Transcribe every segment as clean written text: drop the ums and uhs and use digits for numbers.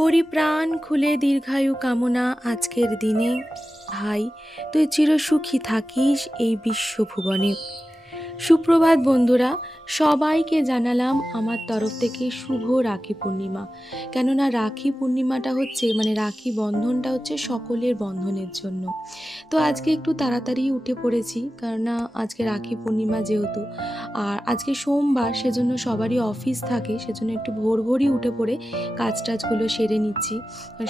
করি প্রাণ খুলে দীর্ঘায়ু কামনা আজকের দিনে। ভাই, তুই চিরসুখী থাকিস এই বিশ্বভুবনে। সুপ্রভাত বন্ধুরা, সবাইকে জানালাম আমার তরফ থেকে শুভ রাখি পূর্ণিমা। কেননা রাখি পূর্ণিমাটা হচ্ছে রাখি বন্ধনটা হচ্ছে সকলের বন্ধনের জন্য। তো আজকে একটু তাড়াতাড়ি উঠে পড়েছি, কেননা আজকে রাখি পূর্ণিমা যেহেতু, আর আজকে সোমবার, সেজন্য সবারই অফিস থাকে, সেজন্য একটু ভোরই উঠে পড়ে কাজ টাজগুলো সেরে নিচ্ছি।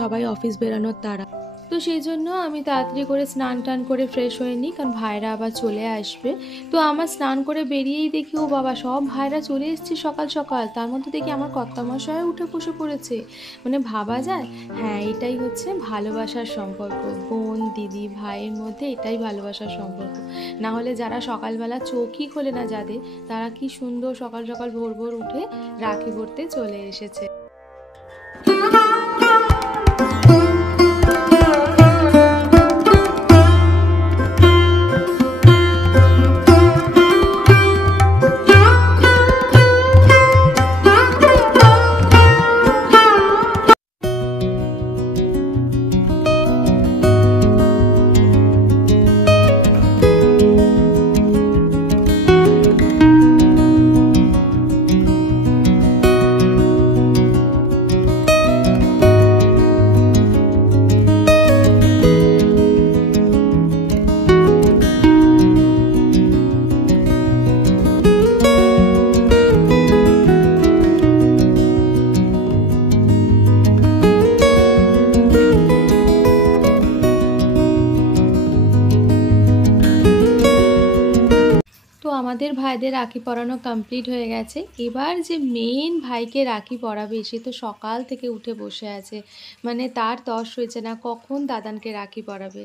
সবাই অফিস বেরানোর তাড়া, তো সেই জন্য আমি তাড়াতাড়ি করে স্নান টান করে ফ্রেশ হয়ে নিই, কারণ ভাইরা আবার চলে আসবে। তো আমার স্নান করে বেরিয়েই দেখি ও বাবা, সব ভাইরা চলে এসেছে সকাল সকাল। তার মধ্যে দেখি আমার কর্তামশাই উঠে বসে পড়েছে। ভাবা যায়, হ্যাঁ, এটাই হচ্ছে ভালোবাসার সম্পর্ক। বোন দিদি ভাইয়ের মধ্যে এটাই ভালোবাসার সম্পর্ক। না হলে যারা সকালবেলা চোখই খোলে না যাদের, তারা কি সুন্দর সকাল সকাল ভোর ভোর উঠে রাখি পড়তে চলে এসেছে। আমাদের ভাইদের রাখি পরানো কমপ্লিট হয়ে গেছে। এবার যে মেন ভাইকে রাখি পরাবে, সে তো সকাল থেকে উঠে বসে আছে, তার তর হয়েছে না কখন দাদানকে রাখি পরাবে।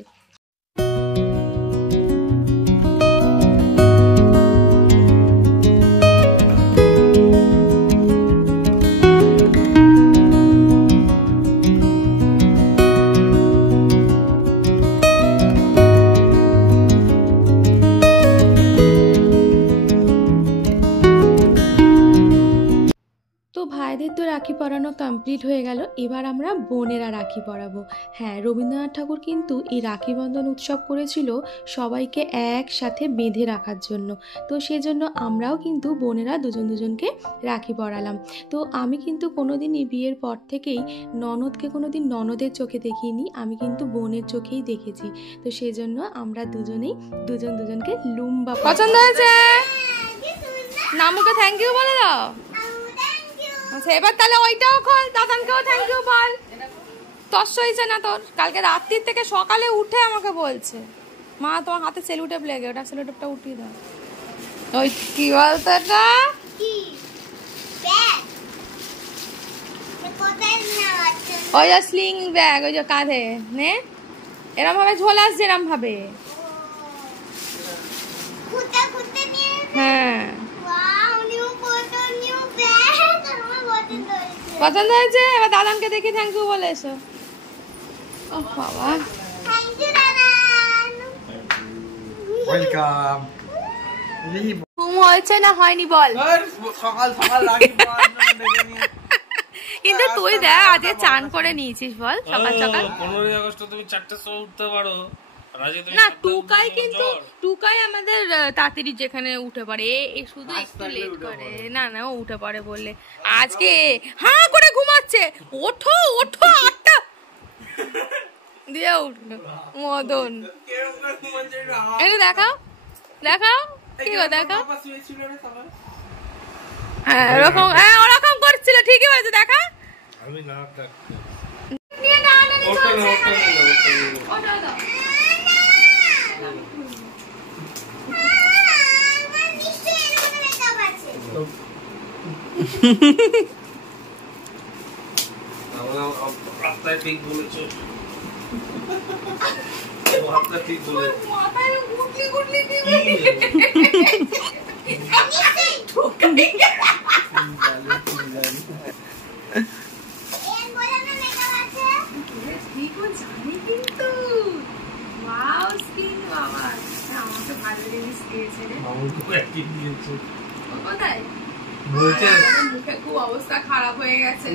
ভাইদের তো রাখি পরানো কমপ্লিট হয়ে গেল, এবার আমরা বোনেরা রাখি পরাবো। হ্যাঁ, রবীন্দ্রনাথ ঠাকুর কিন্তু এই রাখি বন্ধন উৎসব করেছিল সবাইকে একসাথে বেঁধে রাখার জন্য। তো সেজন্য আমরাও কিন্তু বোনেরা দুজন দুজনকে রাখি পরালাম। তো আমি কিন্তু কোনোদিনই বিয়ের পর থেকেই ননদকে কোনোদিন ননদের চোখে দেখিনি, আমি কিন্তু বোনের চোখেই দেখেছি। তো সেজন্য আমরা দুজনেই দুজন দুজনকে লুম্বা। পছন্দ হয়েছে? নামুকে থ্যাংক ইউ বলে দাও। আচ্ছা, এবার তাহলে ওইটাও খোল, দাদানকেও থ্যাংক ইউ বল। তস হয়েছে না তোর? কালকে রাত্রির থেকে সকালে উঠে আমাকে বলছে, মা তোমার হাতে সেলুটেপ লেগে, ওটা সেলুটেপটা উঠিয়ে দাও। ওই কি বলতো এটা? ওই যে স্লিং ব্যাগ, ওই যে কাঁধে নে, এরম ভাবে ঝোলাস, যেরম ভাবে। হ্যাঁ, পছন্দ হয়েছে? এবার দাদানকে দেখি থ্যাংক ইউ বলে এসো। ও বাবা, থ্যাংক ইউ দাদান। ওয়েলকাম। ঘুম হয়েছে না হয়নি বল? সকাল সকাল রাখি পরানো দেখে নিয়ে। কিন্তু তুই দেখ আজকে চান করে নিয়েছিস, বল সকাল সকাল। 15 আগস্ট তুমি 4টার সময় উঠতে পারো না, টুকাই কিন্তু টুকাই আমাদের তাড়াতাড়ি যেখানে উঠে পড়ে, শুধু একটু লেট করে। না না, ও উঠে পড়ে বললে। আজকে হাঁ করে ঘুমাচ্ছে, ওঠো ওঠো 8টা দিয়ে উঠলো মদন। একটু দেখাও দেখাও, কি গো দেখাও। হ্যাঁ ওরকম, হ্যাঁ ওরকম করছিল, ঠিকই বলেছে। দেখা আমি না নিয়ে টানাটানি চলছে। ওঠো দাও। ঠিক বলেছো, ঠিক বলেছো। মাথায় গুটলি গুটলি জানি কিন্তু আমাকে ভালো জিনিস দিয়েছে রে। কোথায়? বলছে মুখে খুব অবস্থা খারাপ হয়ে গেছে।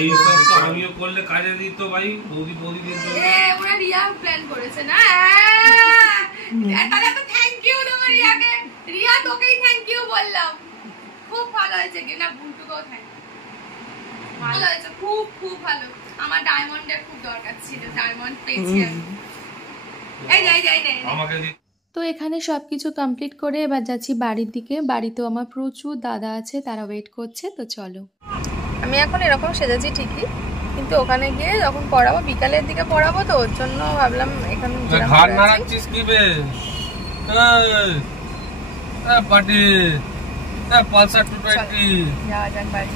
এই সব তো আমিও করলে কাজে দিত ভাই, বৌদি দিন ওরা রিয়া প্ল্যান করেছে না। তাহলে তো থ্যাংক ইউ দেবো রিয়াকে। রিয়া তোকেই থ্যাংক ইউ বললাম। খুব ভালো হয়েছে কি না, বুলটুকেও থ্যাংক ইউ। ভালো হয়েছে, খুব খুব ভালো। আমার ডায়মন্ডের খুব দরকার ছিল, ডায়মন্ড পেয়েছি আমি। আমাকে তো এখানে সব কিছু কমপ্লিট করে এবার যাচ্ছি বাড়ির দিকে। বাড়িতেও আমার প্রচুর দাদা আছে, তারা ওয়েট করছে। তো চলো, আমি এখন এরকম সেজেছি ঠিকই, কিন্তু ওখানে গিয়ে যখন পড়াবো বিকালের দিকে পড়াবো, তো ওর জন্য ভাবলাম এখানে ঘাট নাড়াচ্ছিস কি বে? পার্টি পালসার 220 যাওয়া যাক বাড়ি।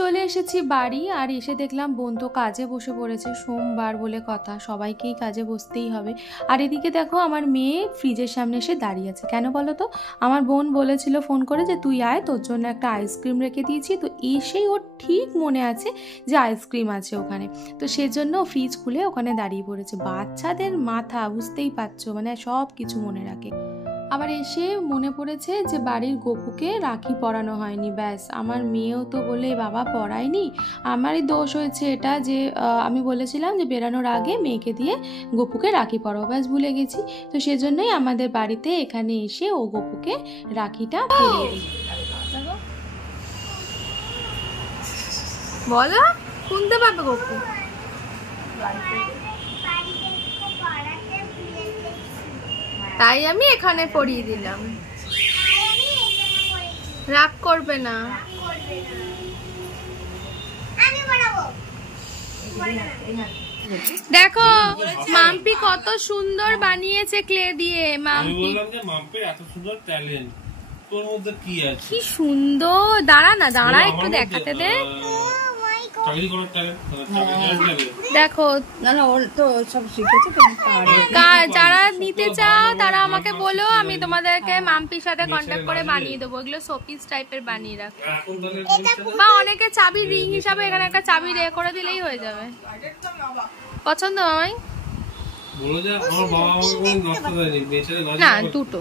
চলে এসেছি বাড়ি, আর এসে দেখলাম বোন তো কাজে বসে পড়েছে। সোমবার বলে কথা, সবাইকেই কাজে বসতেই হবে। আর এদিকে দেখো আমার মেয়ে ফ্রিজের সামনে এসে দাঁড়িয়ে আছে। কেন বলো তো? আমার বোন বলেছিল ফোন করে যে তুই আয়, তোর জন্য একটা আইসক্রিম রেখে দিয়েছি। তো এসেই ওর ঠিক মনে আছে যে আইসক্রিম আছে ওখানে, তো সেজন্য ফ্রিজ খুলে ওখানে দাঁড়িয়ে পড়েছে। বাচ্চাদের মাথা বুঝতেই পারছো, মানে সব কিছু মনে রাখে। আবার এসে মনে পড়েছে যে বাড়ির গপুকে রাখি পরানো হয়নি। ব্যাস, আমার মেয়েও তো বলে বাবা পরায়নি, আমারই দোষ হয়েছে এটা যে আমি বলেছিলাম যে বেরানোর আগে মেয়েকে দিয়ে গপুকে রাখি পরাবো, ব্যাস ভুলে গেছি। তো সেজন্যই আমাদের বাড়িতে এখানে এসে ও গপুকে রাখিটা পরিয়ে দিই। বলো, শুনতে পাবে গপু? তাই আমি এখানে পরিয়ে দিলাম, রাগ করবে না। দেখো মাম্পি কত সুন্দর বানিয়েছে ক্লে দিয়ে। মাম্পি এত সুন্দর ট্যালেন্ট তোর মধ্যে কি আছে? কি সুন্দর। দাঁড়া না, দাঁড়া একটু দেখাতে দে। দেখো যারা নিতে চাও তারা আমাকে বলো, আমি তোমাদেরকে মাম্পির সাথে কন্ট্যাক্ট করে বানিয়ে দেবো। এগুলো শোপিস টাইপের বানিয়ে রাখো, বা অনেকে চাবি রিং হিসাবে এখানে একটা চাবি রে করে দিলেই হয়ে যাবে। পছন্দ মামাই? না দুটো।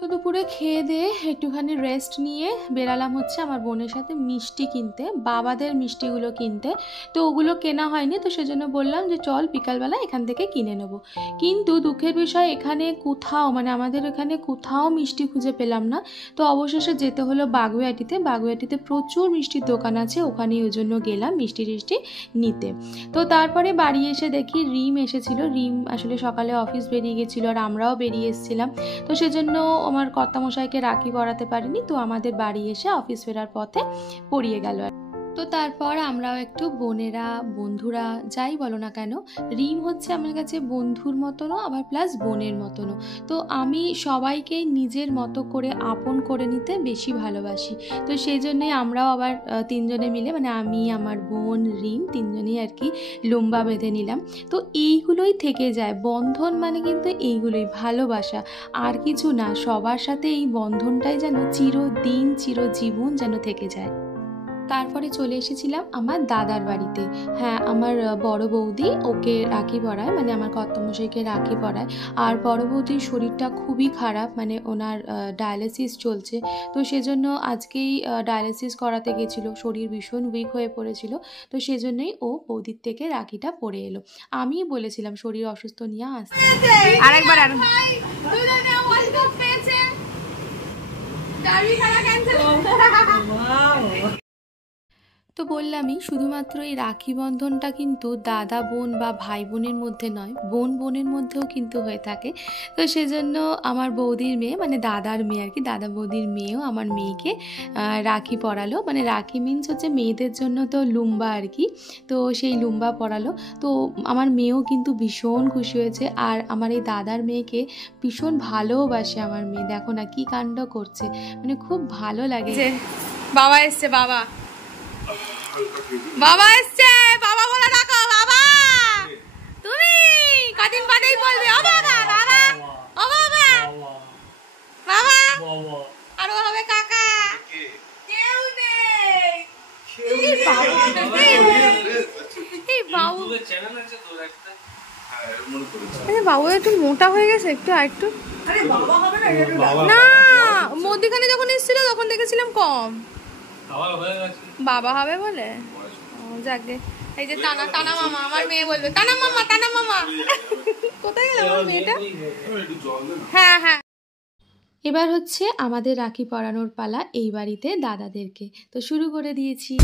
তো দুপুরে খেয়ে দিয়ে একটুখানি রেস্ট নিয়ে বেরালাম হচ্ছে আমার বোনের সাথে মিষ্টি কিনতে, বাবাদের মিষ্টিগুলো কিনতে। তো ওগুলো কেনা হয়নি, তো সেজন্য বললাম যে চল বিকালবেলা এখান থেকে কিনে নেব। কিন্তু দুঃখের বিষয় এখানে কোথাও, মানে আমাদের এখানে কোথাও মিষ্টি খুঁজে পেলাম না। তো অবশেষে যেতে হলো বাগুইআটিতে। বাগুইআটিতে প্রচুর মিষ্টির দোকান আছে, ওখানেই ওই জন্য গেলাম মিষ্টি টিষ্টি নিতে। তো তারপরে বাড়ি এসে দেখি রিম এসেছিল। রিম আসলে সকালে অফিস বেরিয়ে গেছিলো, আর আমরাও বেরিয়ে এসেছিলাম। তো সেজন্য আমার কর্তামশাইকে রাখি পরাতে পারিনি, তো আমাদের বাড়ি এসে অফিস ফেরার পথে পড়িয়ে গেল। তো তারপর আমরাও একটু বোনেরা বন্ধুরা যাই বলো না কেন, রিম হচ্ছে আমার কাছে বন্ধুর মতনও, আবার প্লাস বোনের মতনও। তো আমি সবাইকে নিজের মতো করে আপন করে নিতে বেশি ভালোবাসি। তো সেই জন্যই আমরাও আবার তিনজনে মিলে, মানে আমি, আমার বোন, রিম, তিনজনেই আর কি লম্বা বেঁধে নিলাম। তো এইগুলোই থেকে যায় বন্ধন, মানে কিন্তু এইগুলোই ভালোবাসা, আর কিছু না। সবার সাথে এই বন্ধনটাই যেন চিরদিন চিরজীবন যেন থেকে যায়। তারপরে চলে এসেছিলাম আমার দাদার বাড়িতে। হ্যাঁ, আমার বড় বৌদি ওকে রাখি পরায়, মানে আমার কর্তামশাইকে রাখি পরায়। আর বড় বৌদির শরীরটা খুবই খারাপ, মানে ওনার ডায়ালিসিস চলছে। তো সেজন্য আজকেই ডায়ালিসিস করাতে গেছিলো, শরীর ভীষণ উইক হয়ে পড়েছিল। তো সেজন্যই ও বৌদির থেকে রাখিটা পরে এলো। আমি বলেছিলাম শরীর অসুস্থ নিয়ে আসতে। আরেকবার তো বললামই, শুধুমাত্র এই রাখি বন্ধনটা কিন্তু দাদা বোন বা ভাই বোনের মধ্যে নয়, বোন বোনের মধ্যেও কিন্তু হয়ে থাকে। তো সেজন্য আমার বৌদির মেয়ে, মানে দাদার মেয়ে আর কি, দাদা বৌদির মেয়েও আমার মেয়েকে রাখি পরালো। মানে রাখি মিন্স হচ্ছে মেয়েদের জন্য তো লুম্বা আর কি, তো সেই লুম্বা পরালো। তো আমার মেয়েও কিন্তু ভীষণ খুশি হয়েছে, আর আমার এই দাদার মেয়েকে ভীষণ ভালোবাসে আমার মেয়ে। দেখো না কি কাণ্ড করছে, মানে খুব ভালো লাগে। বাবা এসছে, বাবা বাবা এসছে, বাবা বলে ডাকো। বাবা তুমি কদিন বাদেই বলবে ও বাবা, বাবা ও বাবা। মামা বাবা আরো হবে কাকা কেউ নেই এই বাবু চ্যানেল আছে তোর একটা বাবু একটু মোটা হয়ে গেছে একটু আরেকটু না মধ্যখানে যখন এসেছিল তখন দেখেছিলাম কম বাবা হবে বলে যাকে এই যে টানা টানা মামা আমার মেয়ে বলবে টানা মামা কোথায় গেল আমার মেয়েটা হ্যাঁ হ্যাঁ এবার হচ্ছে আমাদের রাখি পরানোর পালা এই বাড়িতে দাদাদেরকে তো শুরু করে দিয়েছি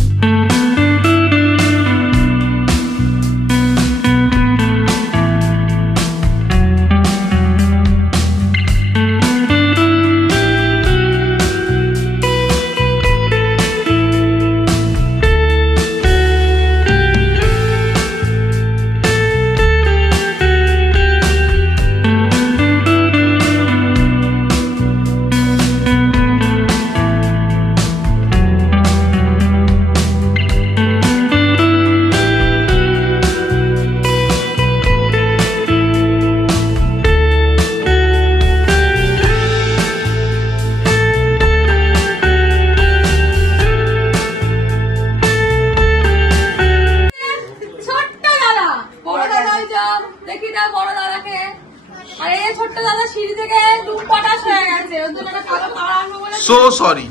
So sorry.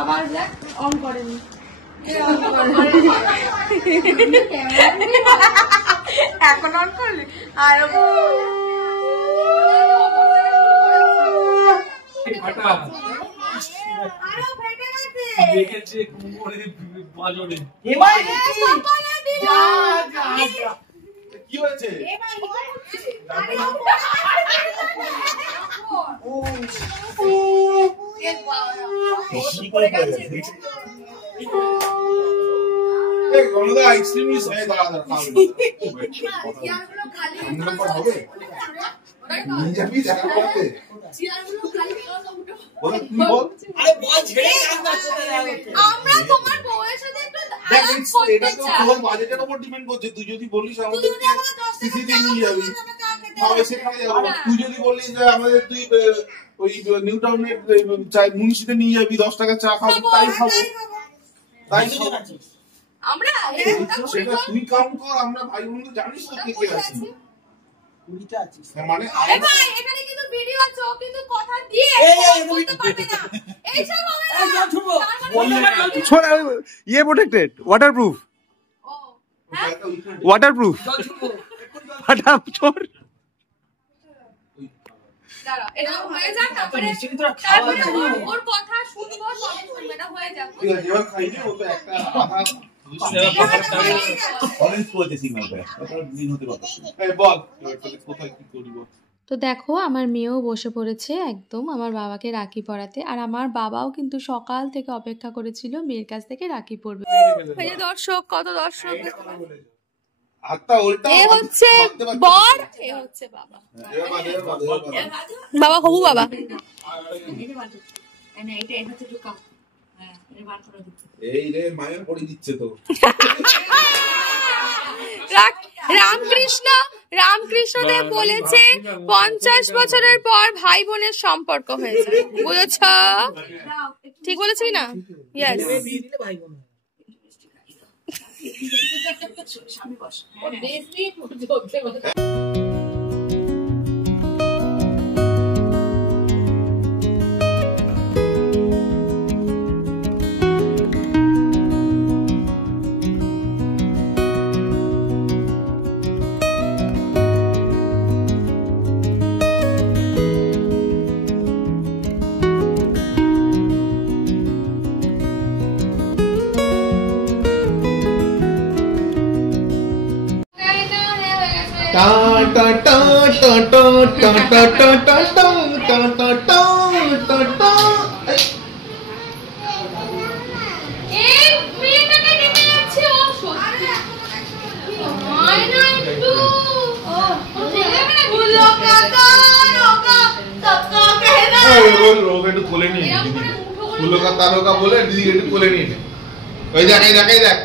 আবার দেখ অন করেনি এখন অন করলি আর দেখেছে বাজরে কি হয়েছে বাজেটের উপর ডিপেন্ড করছে তুই যদি বলিস আমাদের নিয়ে যাবি তাহলে সেখানে যাবো তুই যদি বলিস যে আমাদের তুই ওই নিউ টাউনের মুন্সিতে নিয়ে যাবি 10 টাকা চা খাবো তাই খাবো আমরা সেটা তুই কাউন্ট কর আমরা ভাই বন্ধু জানিস তো কে কে আছে মানে এখানে কিন্তু ভিডিও আছে ও কিন্তু কথা দিয়ে বলতে পারবে না এইসব হবে না छोड़ा ये प्रोटेक्टेड वाटरप्रूफ वाटरप्रूफ हटा छोड़ দাঁড়া এটা হয়ে যাক তারপরে ওর কথা শুনবো সব শুনবে এটা হয়ে যাক তুই যেভাবে খাইনি ও তো একটা আধা অরেঞ্জ পড়েছে সিগন্যালটা তারপর দিন হতে পারে এই বল কোথায় কি করব তো দেখো আমার মেয়েও বসে পড়েছে একদম আমার বাবাকে রাখি পরাতে আর আমার বাবাও কিন্তু সকাল থেকে অপেক্ষা করেছিল মেয়ের কাছ থেকে রাখি পরবে এই যে দর্শক কত দর্শক আত্মা উল্টা এ হচ্ছে বর এ হচ্ছে বাবা বাবা হবু বাবা এই রে মায়ের পড়ে দিচ্ছে তো রামকৃষ্ণদেব বলেছে 50 বছরের পর ভাই বোনের সম্পর্ক হয়েছে বুঝেছ ঠিক বলেছি না ইয়েস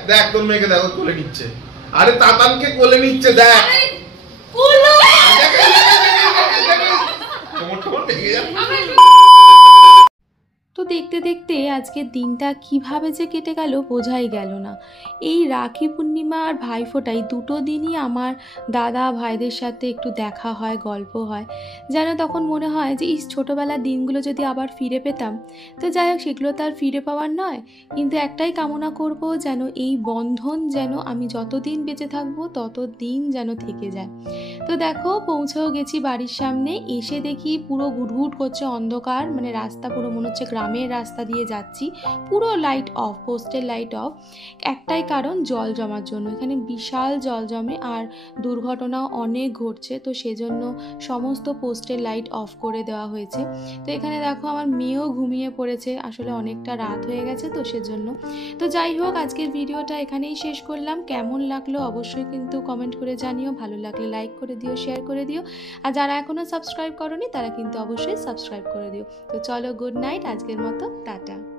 দেখ তোর মেয়েকে দেখো কোলে নিচ্ছে আরে তাতানকে কোলে নিচ্ছে দেখ দেখতে দেখতে আজকের দিনটা কিভাবে যে কেটে গেল বোঝাই গেল না। এই রাখি পূর্ণিমা আর ভাইফোঁটাই দুটো দিনই আমার দাদা ভাইদের সাথে একটু দেখা হয়, গল্প হয়। যেন তখন মনে হয় যে এই ছোটোবেলার দিনগুলো যদি আবার ফিরে পেতাম। তো যাই হোক, সেগুলো তো আর ফিরে পাওয়ার নয়, কিন্তু একটাই কামনা করব যেন এই বন্ধন যেন আমি যতদিন বেঁচে থাকবো ততদিন যেন থেকে যায়। তো দেখো, পৌঁছেও গেছি বাড়ির সামনে। এসে দেখি পুরো ঘুটঘুট করছে অন্ধকার, মানে রাস্তা পুরো মনে হচ্ছে গ্রামের রাস্তা দিয়ে যাচ্ছি, পুরো লাইট অফ, পোস্টের লাইট অফ। একটাই কারণ, জল জমার জন্য। এখানে বিশাল জল জমে আর দুর্ঘটনাও অনেক ঘটছে, তো সেজন্য সমস্ত পোস্টের লাইট অফ করে দেওয়া হয়েছে। তো এখানে দেখো আমার মেয়েও ঘুমিয়ে পড়েছে, আসলে অনেকটা রাত হয়ে গেছে তো সেজন্য। তো যাই হোক, আজকের ভিডিওটা এখানেই শেষ করলাম। কেমন লাগলো অবশ্যই কিন্তু কমেন্ট করে জানিও, ভালো লাগলে লাইক করে দিও, শেয়ার করে দিও, আর যারা এখনও সাবস্ক্রাইব করোনি তারা কিন্তু অবশ্যই সাবস্ক্রাইব করে দিও। তো চলো, গুড নাইট, আজকের মতো টাটা।